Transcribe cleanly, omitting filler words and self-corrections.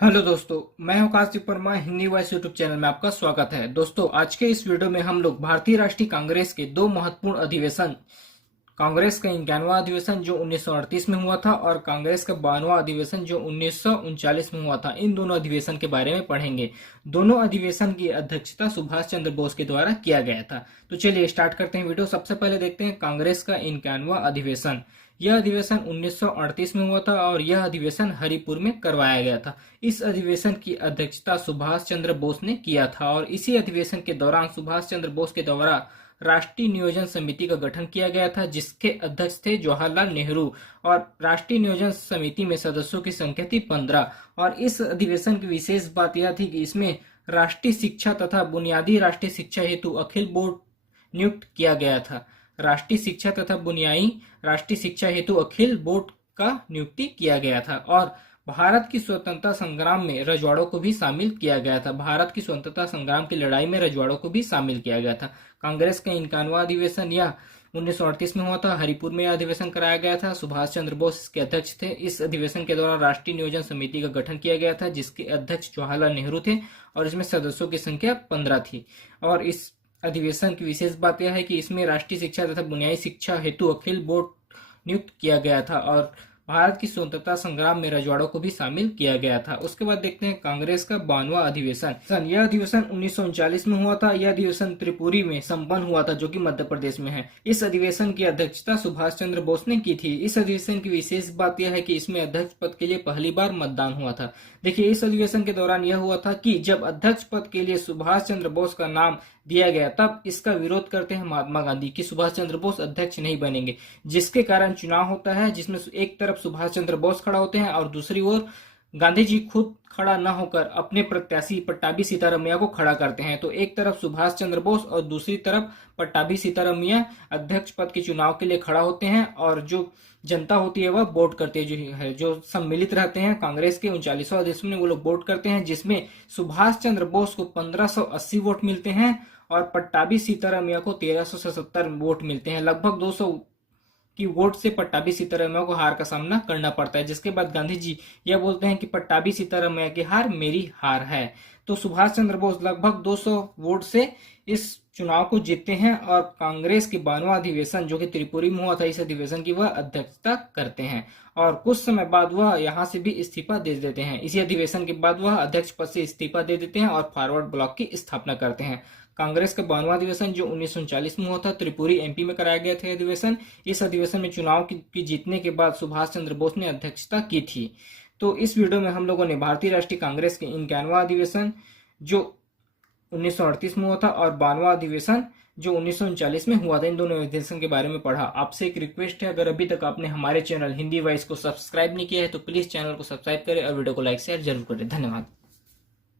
Hello दोस्तों, मैं हूं Kashif Verma. Hindi voice YouTube channel में आपका स्वागत है। दोस्तों, आज के इस वीडियो में हम लोग भारतीय राष्ट्रीय कांग्रेस के दो महत्वपूर्ण अधिवेशन, कांग्रेस का 51वां अधिवेशन जो 1938 में हुआ था और कांग्रेस का 52वां अधिवेशन जो 1939 में हुआ था, इन दोनों अधिवेशन के बारे में पढ़ेंगे। दोनों अधिवेशन की अध्यक्षता सुभाष चंद्र बोस के द्वारा किया गया था। तो चलिए स्टार्ट करते हैं वीडियो। सबसे पहले देखते हैं कांग्रेस का 51वां अधिवेशन। यह अधिवेशन 1938 में हुआ था और यह अधिवेशन हरिपुर में करवाया गया था। इस अधिवेशन की अध्यक्षता सुभाष चंद्र बोस ने किया था और इसी अधिवेशन के दौरान सुभाष चंद्र बोस के द्वारा राष्ट्रीय नियोजन समिति का गठन किया गया था, जिसके अध्यक्ष थे जवाहरलाल नेहरू। और राष्ट्रीय नियोजन समिति में सदस्यों की संख्या थी 15। और इस अधिवेशन की विशेष बात यह थी कि इसमें राष्ट्रीय शिक्षा तथा बुनियादी राष्ट्रीय शिक्षा हेतु अखिल बोर्ड नियुक्त किया गया था। राष्ट्रीय शिक्षा तथा बुनियादी राष्ट्रीय शिक्षा हेतु अखिल बोर्ड का नियुक्ति किया गया था। और भारत की स्वतंत्रता संग्राम में रजवाड़ों को भी शामिल किया गया था। भारत की स्वतंत्रता संग्राम की लड़ाई में रजवाड़ों को भी शामिल किया गया था। कांग्रेस का 51वां अधिवेशन यह 1938 में हुआ था। हरिपुर में यह अधिवेशन कराया गया था। सुभाष चंद्र बोस इसके अध्यक्ष थे। इस अधिवेशन के दौरान राष्ट्रीय नियोजन समिति का गठन किया गया था, जिसके अध्यक्ष जवाहरलाल नेहरू थे और इसमें सदस्यों की संख्या 15 थी। और इस अधिवेशन की विशेष बात यह है कि इसमें राष्ट्रीय शिक्षा तथा बुनियादी शिक्षा हेतु अखिल बोर्ड नियुक्त किया गया था और भारत की स्वतंत्रता संग्राम में रजवाड़ों को भी शामिल किया गया था। उसके बाद देखते हैं कांग्रेस का 52वां अधिवेशन। यह अधिवेशन 1939 में हुआ था। यह अधिवेशन त्रिपुरी में संपन्न हुआ था, जो कि मध्य प्रदेश में है। इस अधिवेशन की अध्यक्षता सुभाष चंद्र बोस ने की थी। इस अधिवेशन की विशेष बात यह है कि इसमें अध्यक्ष पद के लिए पहली बार मतदान हुआ था। देखिए, इस अधिवेशन के दौरान यह हुआ था कि जब अध्यक्ष पद के लिए सुभाष चंद्र बोस का नाम दिया गया, तब इसका विरोध करते हैं महात्मा गांधी कि सुभाष चंद्र बोस अध्यक्ष नहीं बनेंगे, जिसके कारण चुनाव होता है, जिसमें एक तरफ सुभाष चंद्र बोस खड़ा होते हैं और दूसरी ओर गांधी जी खुद खड़ा न होकर अपने प्रत्याशी पट्टाभी सीतारामैया को खड़ा करते हैं। तो एक तरफ सुभाष चंद्र बोस और दूसरी तरफ पट्टाभी सीतारामैया अध्यक्ष पद के चुनाव के लिए खड़ा होते हैं और जो जनता होती है वह वोट करती है। जो सम्मिलित रहते हैं कांग्रेस के 39वां अधिवेशन में, वो लोग वोट करते हैं, जिसमें सुभाष चंद्र बोस को 1580 वोट मिलते हैं और पट्टाभी सीतारामैया को 1377 वोट मिलते हैं। लगभग 200 की वोट से पट्टाभी सीतारामैया को हार का सामना करना पड़ता है, जिसके बाद गांधी जी यह बोलते हैं कि पट्टाभी सीतारामैया की हार मेरी हार है। तो सुभाष चंद्र बोस लगभग 200 वोट से इस चुनाव को जीतते हैं और कांग्रेस के 52वां अधिवेशन जो कि त्रिपुरी में हुआ था, इस अधिवेशन की वह अध्यक्षता करते हैं और कुछ समय बाद वह यहां से भी इस्तीफा दे देते हैं। इसी अधिवेशन के बाद वह अध्यक्ष पद से इस्तीफा दे देते हैं और फॉरवर्ड ब्लॉक की स्थापना करते हैं। कांग्रेस का 52वां अधिवेशन जो 1939 में हुआ था, त्रिपुरी एमपी में कराया गया था अधिवेशन। इस अधिवेशन में चुनाव की जीतने के बाद सुभाष चंद्र बोस ने अध्यक्षता की थी। तो इस वीडियो में हम लोगों ने भारतीय राष्ट्रीय कांग्रेस के 51वां अधिवेशन जो 1938 में हुआ था और 52वां अधिवेशन जो 1939 में हुआ था, इन दोनों अधिवेशन के बारे में पढ़ा। आपसे एक रिक्वेस्ट है, अगर अभी तक आपने हमारे चैनल हिंदी वॉइस को सब्सक्राइब नहीं किया है तो प्लीज चैनल को सब्सक्राइब करें और वीडियो को लाइक शेयर जरूर करें। धन्यवाद।